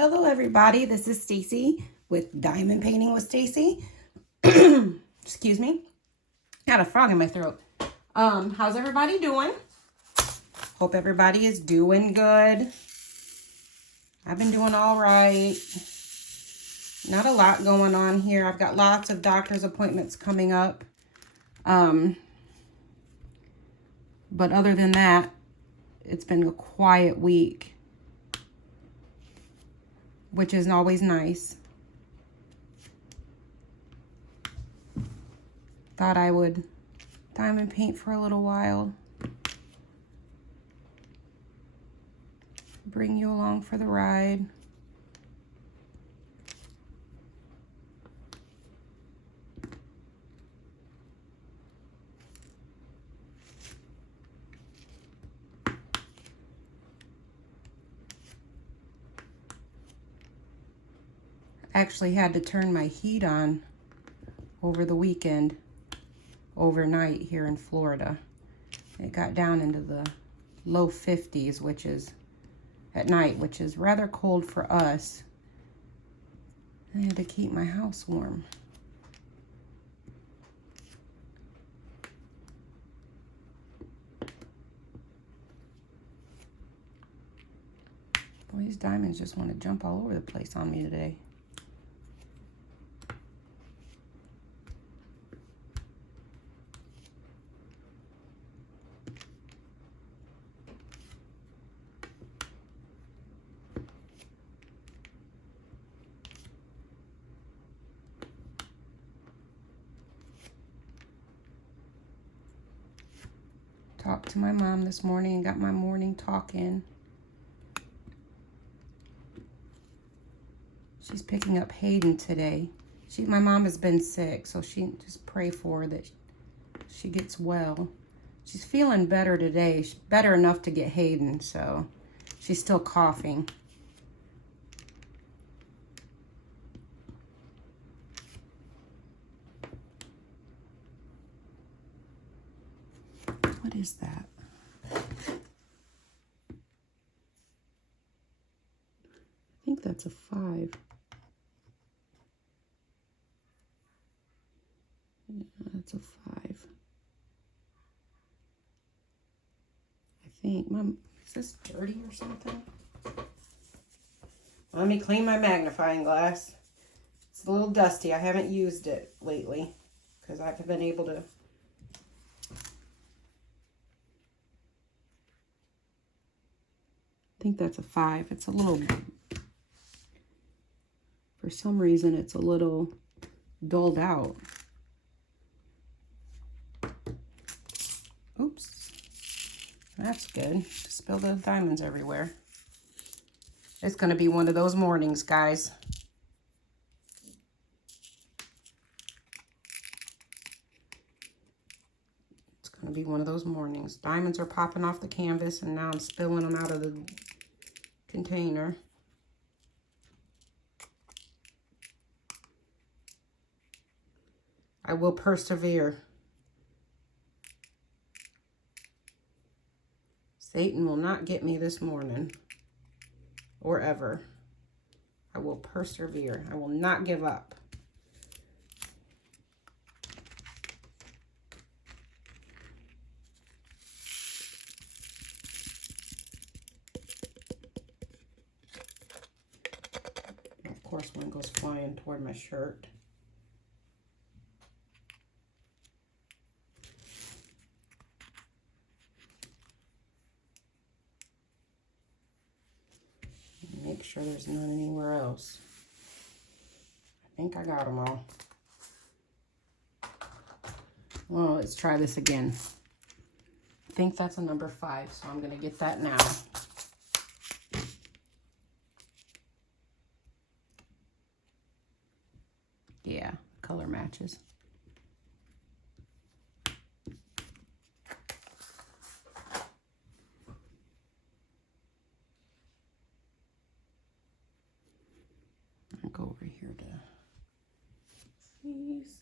Hello everybody, this is Stacy with Diamond Painting with Stacy. Excuse me. Got a frog in my throat. How's everybody doing? Hope everybody is doing good. I've been doing all right. Not a lot going on here. I've got lots of doctor's appointments coming up. But other than that, it's been a quiet week, which is always nice. Thought I would diamond paint for a little while. Bring you along for the ride. Actually had to turn my heat on over the weekend, overnight here in Florida. It got down into the low 50s, which is at night, which is rather cold for us. I had to keep my house warm. Boy, these diamonds just want to jump all over the place on me today. Talked to my mom this morning and got my morning talk in. She's picking up Hayden today. My mom has been sick, so she just pray for her that she gets well. She's feeling better today. She's better enough to get Hayden, so she's still coughing. What is that? I think that's a 5. Yeah, that's a 5. I think. Mom, is this dirty or something? Let me clean my magnifying glass. It's a little dusty. I haven't used it lately because I've been able to. I think that's a 5. It's a little, for some reason, it's a little dulled out. Oops. That's good. Spill those diamonds everywhere. It's going to be one of those mornings, guys. It's going to be one of those mornings. Diamonds are popping off the canvas, and now I'm spilling them out of the container. I will persevere. Satan will not get me this morning or ever. I will persevere. I will not give up. Of course, one goes flying toward my shirt. Make sure there's none anywhere else. I think I got them all. Well, let's try this again. I think that's a number 5, so I'm going to get that now. Yeah, color matches. I'll go over here to these.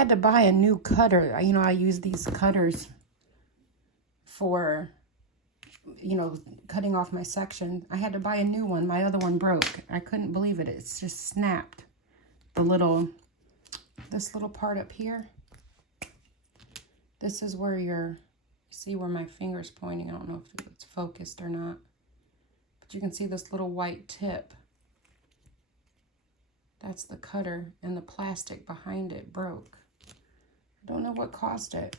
had to buy a new cutter. You know, I use these cutters for, you know, cutting off my section. I had to buy a new one. My other one broke. I couldn't believe it. It's just snapped. This little part up here. This is where you see where my finger's pointing. I don't know if it's focused or not. But you can see this little white tip. That's the cutter, and the plastic behind it broke. I don't know what caused it.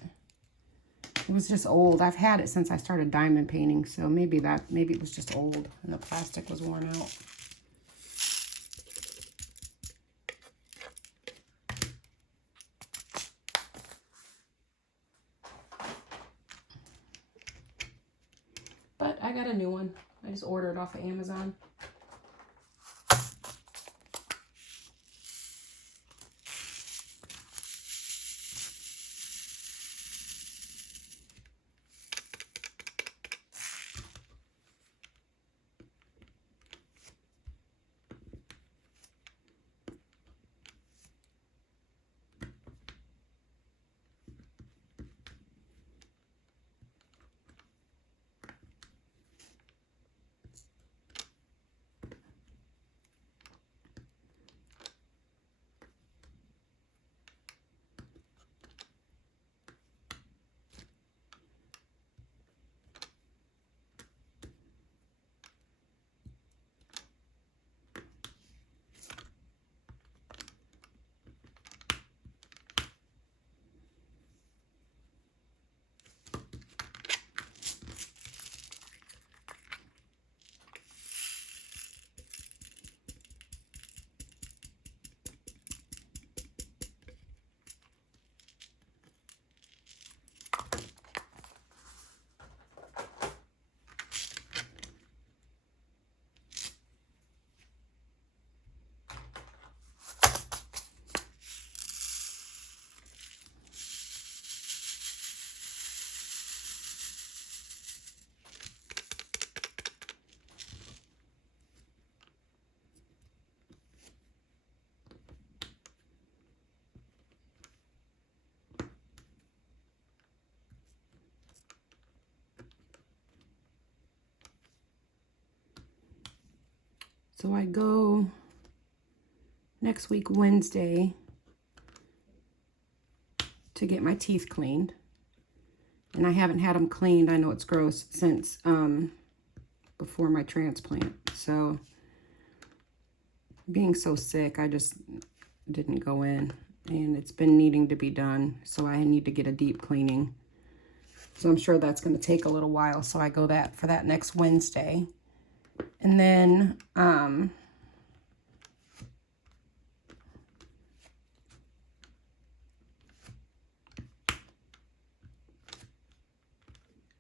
It was just old. I've had it since I started diamond painting, so maybe it was just old and the plastic was worn out. But I got a new one. I just ordered off of Amazon. So I go next week, Wednesday, to get my teeth cleaned. And I haven't had them cleaned, I know it's gross, since before my transplant. So being so sick, I just didn't go in. And it's been needing to be done. So I need to get a deep cleaning. So I'm sure that's going to take a little while. So I go for that next Wednesday. And then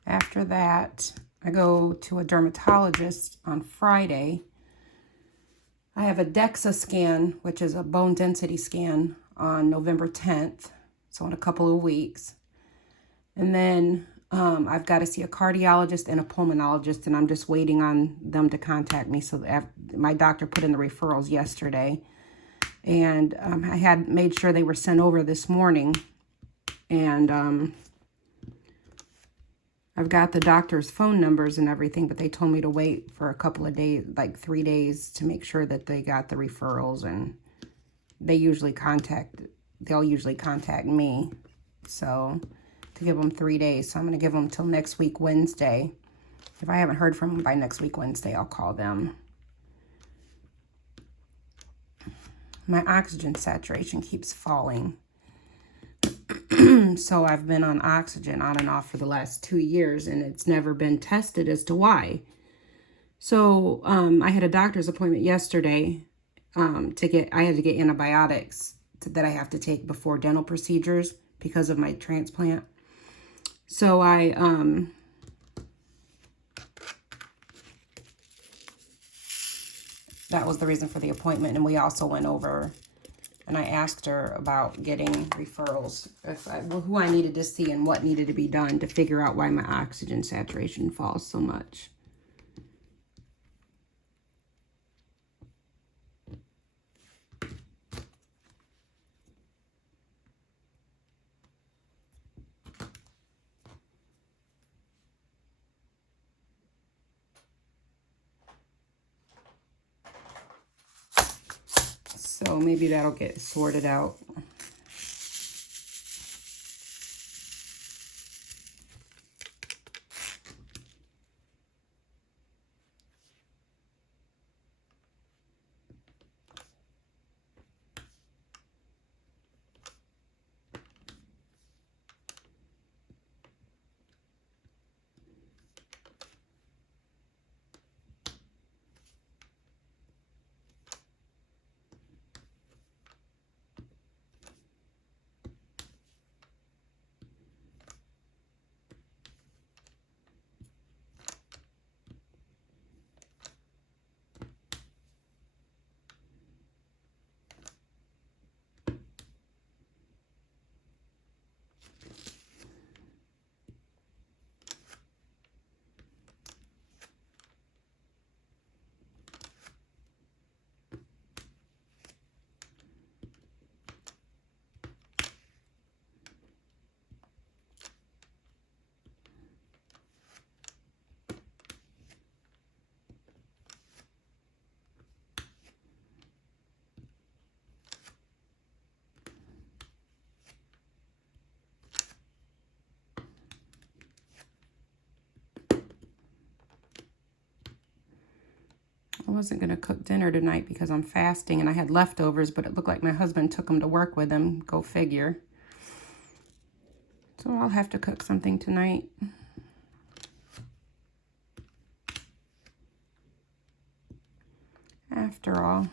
after that, I go to a dermatologist on Friday. I have a DEXA scan, which is a bone density scan, on November 10th, so in a couple of weeks. And then I've got to see a cardiologist and a pulmonologist, and I'm just waiting on them to contact me. So my doctor put in the referrals yesterday, and I had made sure they were sent over this morning. And I've got the doctor's phone numbers and everything, but they told me to wait for a couple of days, like 3 days, to make sure that they got the referrals. And they'll usually contact me. So to give them 3 days. So I'm going to give them till next week, Wednesday. If I haven't heard from them by next week, Wednesday, I'll call them. My oxygen saturation keeps falling. So I've been on oxygen on and off for the last 2 years, and it's never been tested as to why. So I had a doctor's appointment yesterday I had to get antibiotics that I have to take before dental procedures because of my transplant. So that was the reason for the appointment. And we also went over, and I asked her about getting referrals, who I needed to see and what needed to be done to figure out why my oxygen saturation falls so much. So maybe that'll get sorted out. I wasn't going to cook dinner tonight because I'm fasting and I had leftovers, but it looked like my husband took them to work with him. Go figure. So I'll have to cook something tonight. After all.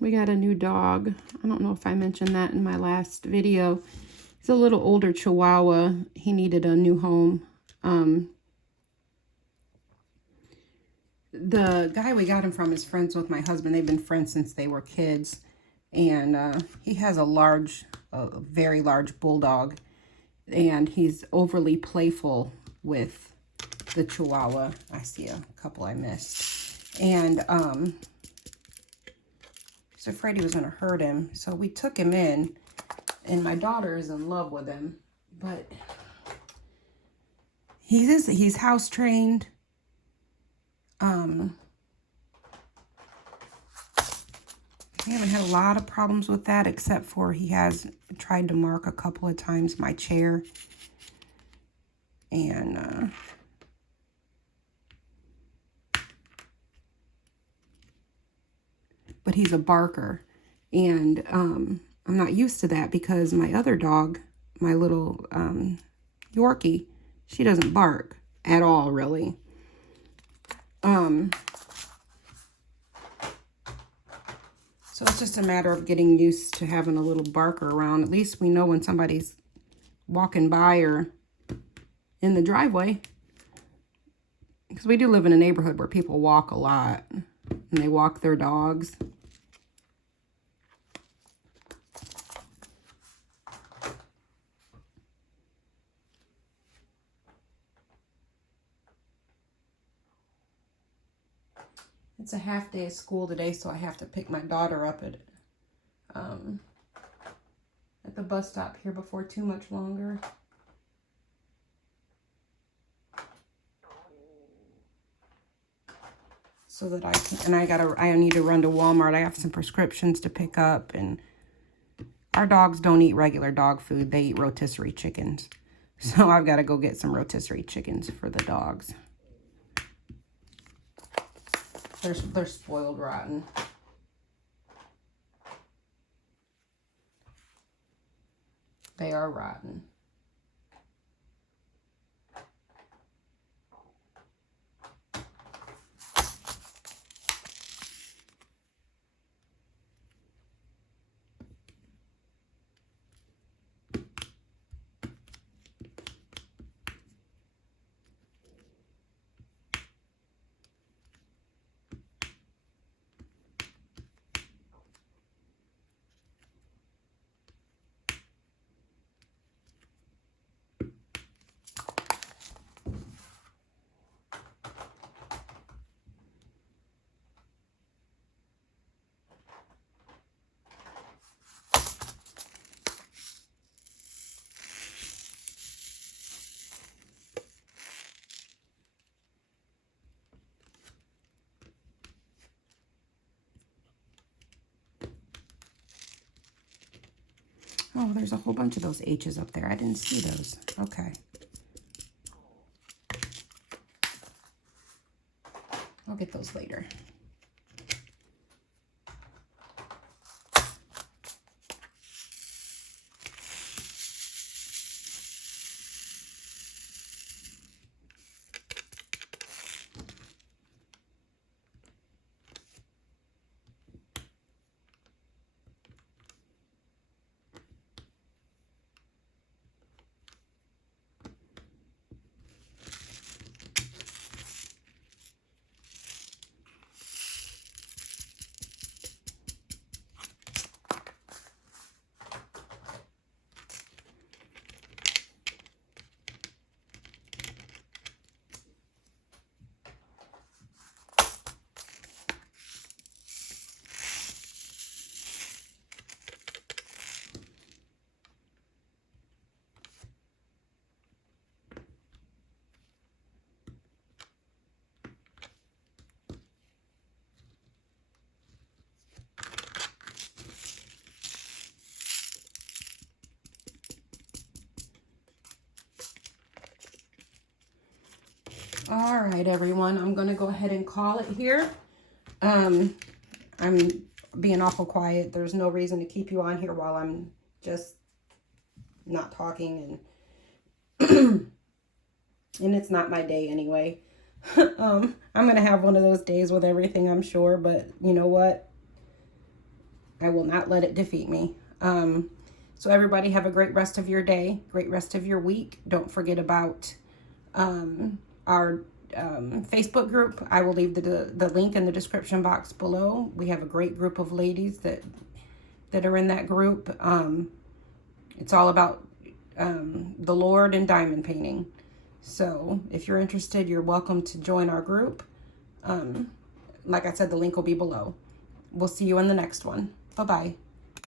We got a new dog. I don't know if I mentioned that in my last video. He's a little older Chihuahua. He needed a new home. The guy we got him from is friends with my husband. They've been friends since they were kids. And he has a very large bulldog, and he's overly playful with the Chihuahua. I see a couple I missed. And he's afraid he was going to hurt him. So we took him in, and my daughter is in love with him. But he's house trained. We haven't had a lot of problems with that, except for he has tried to mark a couple of times my chair. And but he's a barker, and I'm not used to that because my other dog, my little Yorkie, she doesn't bark at all, really. So it's just a matter of getting used to having a little barker around. At least we know when somebody's walking by or in the driveway. Because we do live in a neighborhood where people walk a lot. And they walk their dogs. It's a half day of school today, so I have to pick my daughter up at the bus stop here before too much longer. So that I can, and I need to run to Walmart. I have some prescriptions to pick up, and our dogs don't eat regular dog food. They eat rotisserie chickens. So I've got to go get some rotisserie chickens for the dogs. They're spoiled rotten. They are rotten. Oh, there's a whole bunch of those H's up there. I didn't see those. Okay. I'll get those later. All right, everyone, I'm going to go ahead and call it here. I'm being awful quiet. There's no reason to keep you on here while I'm just not talking, and and it's not my day anyway. I'm going to have one of those days with everything, I'm sure, but you know what? I will not let it defeat me. So everybody have a great rest of your day, great rest of your week. Don't forget about our Facebook group. I will leave the link in the description box below. We have a great group of ladies that that are in that group. It's all about the Lord and diamond painting. So if you're interested, you're welcome to join our group. Like I said, the link will be below. We'll see you in the next one. Bye-bye.